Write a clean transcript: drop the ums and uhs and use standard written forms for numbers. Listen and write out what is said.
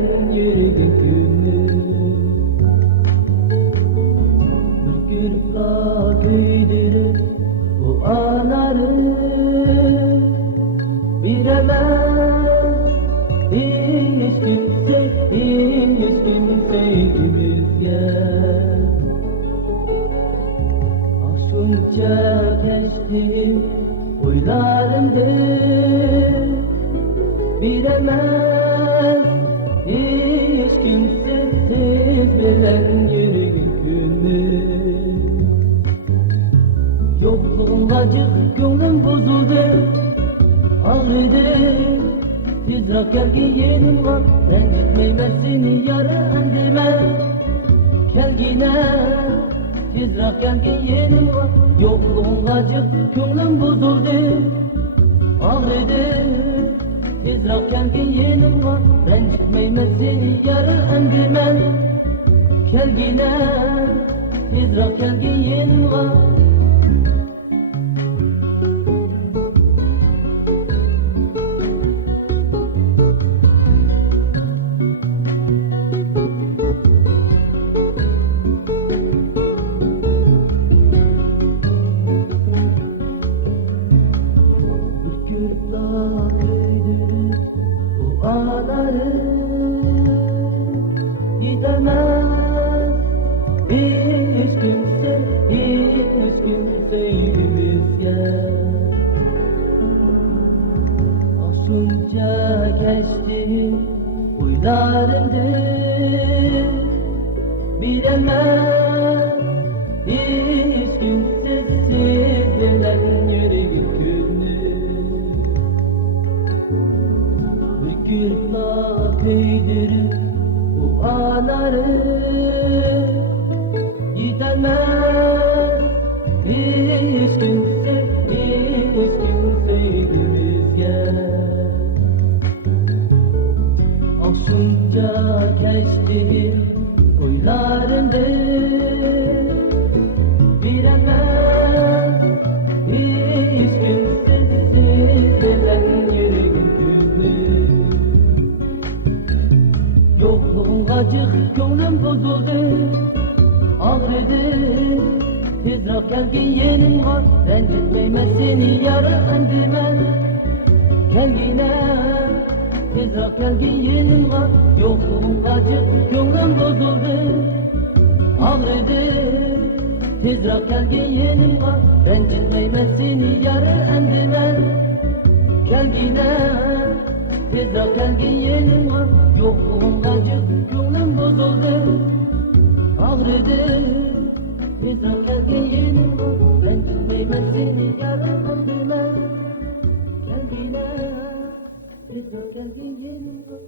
bilen yürüdük günü. Ürkürla köydürür bu ağları bilemez hiç kimse bizge. Aşınca geçtim oylarımdı bilemez hiç kimse siz bilen yürüyüşünü. Yokluğun acık gönlüm bozuldu, ağrıdı. Tezrak gel ki yenim var, rencitmeyme seni yarı endime. Gel yine, tezrak gel ki yenim var. Yokluğun acık gönlüm bozuldu, ağrıdı. Tezrak gel ki yenim var, rencitmeyme seni yarı endime. Gel yine, tezrak gel ki yenim var. Ürkürla köydürür bu ağları gidemez hiç kimse bizge. Aşınca geçtim oylarımdı bilemez hiç kimse siz bilen yürüyüşünü. Ürkürla köydürür bu ağları gidemez hiç kimse bizge. Aşınca geçtim oylarımdı bilemez hiç kimse siz bilen yürüyüşünü. Yokluğun acık gönlüm bozuldu, ağrıdı. Tezrak gel ki yenim var, rencitmeyme seni yarı endime. Gel yine, tezrak gel ki yenim var. Yokluğun acık gönlüm bozuldu, ağrıdı. Tezrak gel ki yenim var, rencitmeyme seni yarı endime. Gel yine, tezrak gel ki yenim var. Yokluğun acık gönlüm bozuldu, ağrıdı. Tezrak gel ki yenim var, rencitmeyme seni yarı endime. Gel yine, tezrak gel ki yenim var.